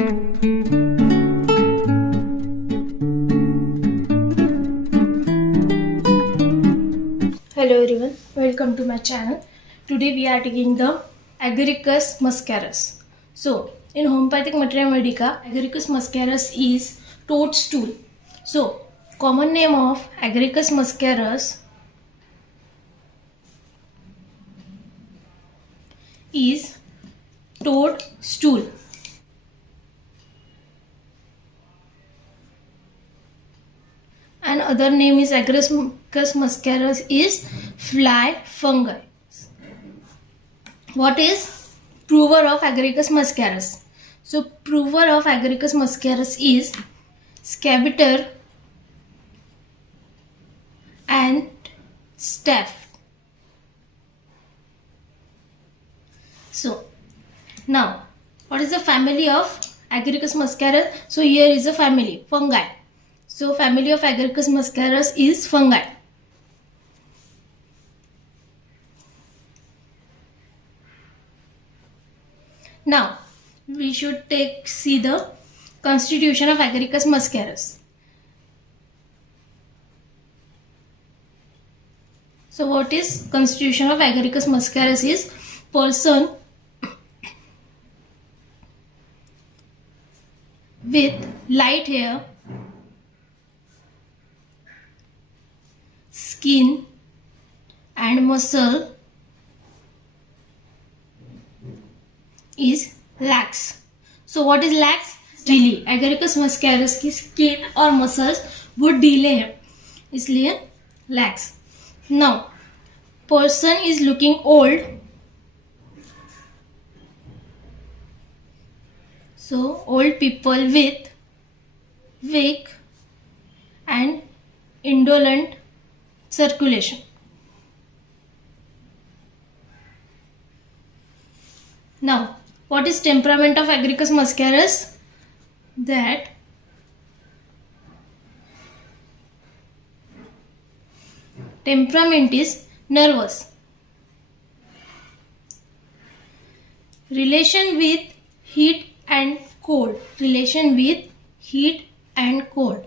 Hello everyone, welcome to my channel. Today we are taking the Agaricus Muscarius. So, in homeopathic Materia Medica, Agaricus Muscarius is toadstool. So, common name of Agaricus Muscarius is toadstool. And other name is Agaricus Muscarius is fly fungi. What is prover of Agaricus Muscarius? So prover of Agaricus Muscarius is scabitor and staph. So now what is the family of Agaricus Muscarius? So here is a family, fungi. So family of Agaricus Muscarius is fungi. Now we should see the constitution of Agaricus Muscarius. So what is constitution of Agaricus Muscarius is person with light hair, skin and muscle is lax. So what is lax? Really, Agaricus Muscarius की skin और muscles वो ढीले हैं, इसलिए lax. Now, person is looking old. So old people with weak and indolent circulation. Now, what is temperament of Agaricus Muscarius? That temperament is nervous. Relation with heat and cold. Relation with heat and cold.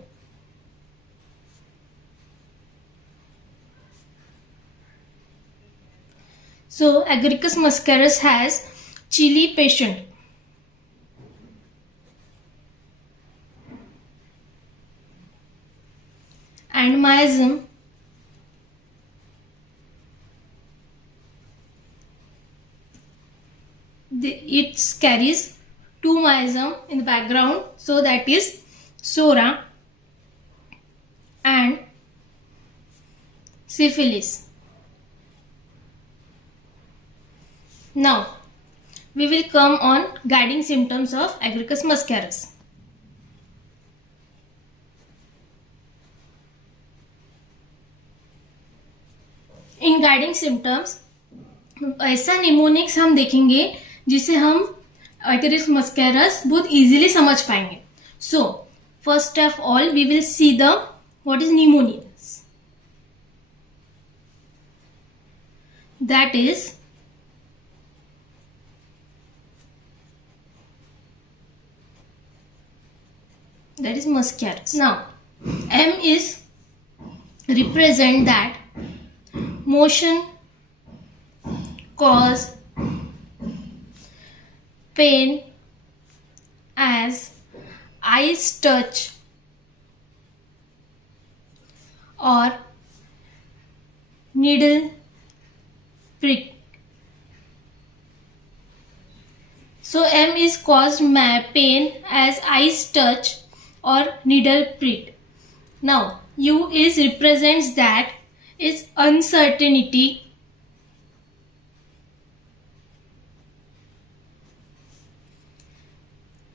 So Agaricus Muscarius has chilly patient. And miasm it carries two miasm in the background, so that is sora and syphilis. Now we will come on guiding symptoms of Agaricus Muscarius. In guiding symptoms ऐसा mnemonics हम देखेंगे जिसे हम Agaricus Muscarius बहुत easily समझ पाएंगे. So first of all we will see the what is निमोनियस. That is Muscarius. Now M is represent that motion cause pain as eyes touch or needle prick. So M is caused pain as eyes touch or needle prick. Now U is represents that is uncertainty.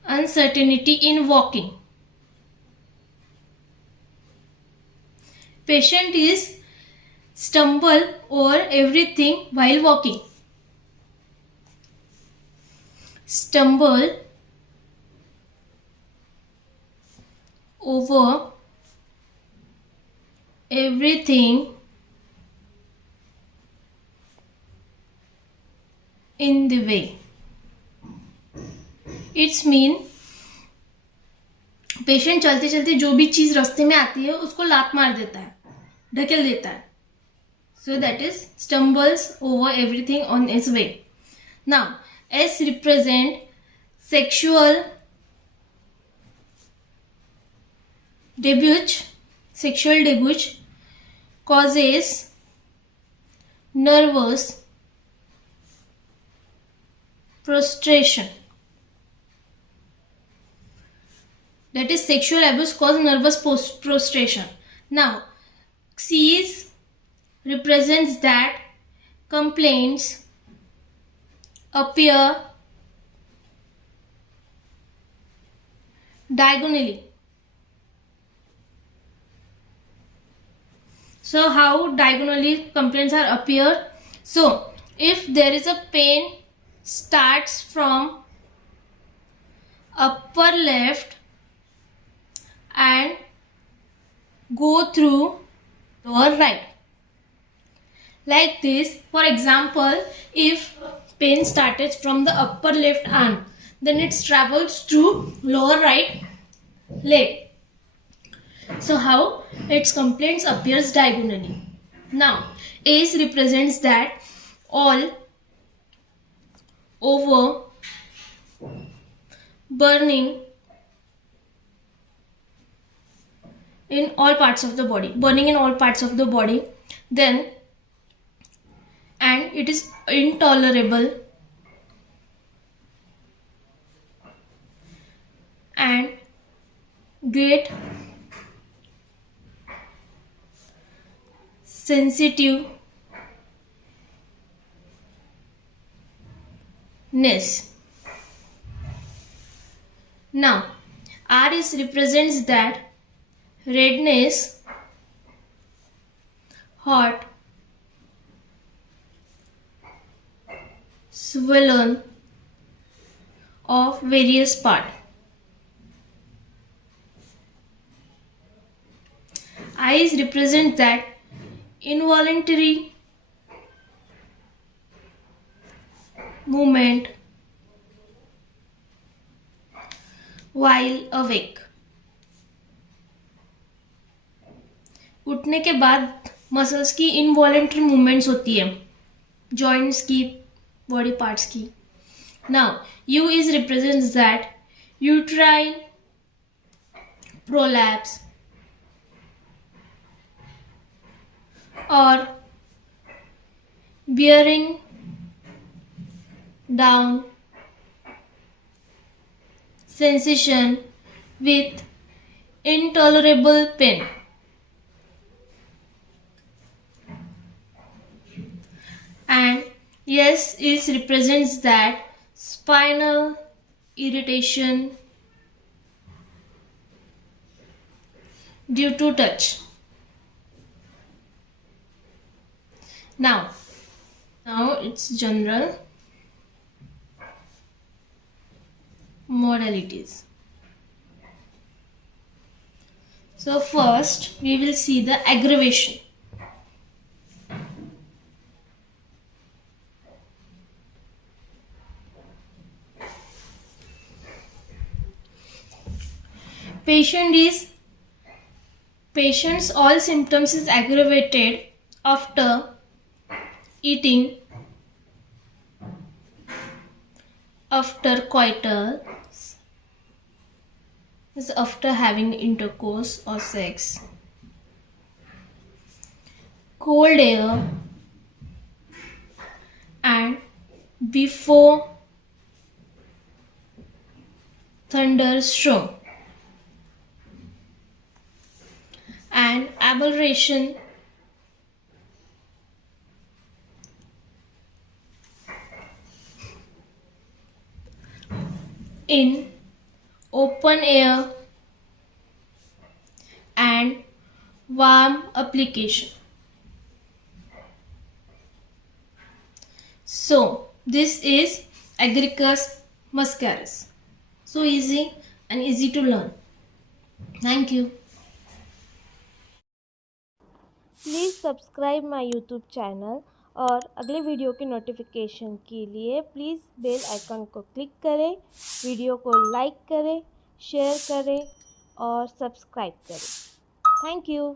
Uncertainty in walking. Patient is stumble over everything while walking. Stumble over everything in the way. It's mean patient चलते चलते जो भी चीज रास्ते में आती है उसको लात मार देता है, ढकेल देता है. So that is stumbles over everything on its way. Now, S represent sexual debauch. Sexual debauch causes nervous prostration. That is, sexual abuse causes nervous prostration. Now, C represents that complaints appear diagonally. So how diagonally complaints are appear? So if there is a pain starts from upper left and go through lower right. Like this, for example, if pain started from the upper left arm, then it travels through lower right leg. So how its complaints appears diagonally. Now, Ace represents that all over burning in all parts of the body, then, and it is intolerable and great sensitiveness. Now, R is represents that redness, hot, swollen of various parts. Eyes represent that involuntary movement while awake. उठने के बाद muscles की involuntary movements होती है, joints की, body parts की. Now you is represents that uterine prolapse or bearing down sensation with intolerable pain. And yes, it represents that spinal irritation due to touch. Now it's general modalities. So first we will see the aggravation. Patient's all symptoms is aggravated after eating, after coitus, is after having intercourse or sex, cold air, and before thunderstorm, and aberration in open air and warm application. So this is Agaricus Muscarius. So easy and easy to learn. Thank you. Please subscribe my YouTube channel और अगले video के notification के लिए please bell icon को click करें, video को like करें, share करें और सब्सक्राइब करें। Thank you.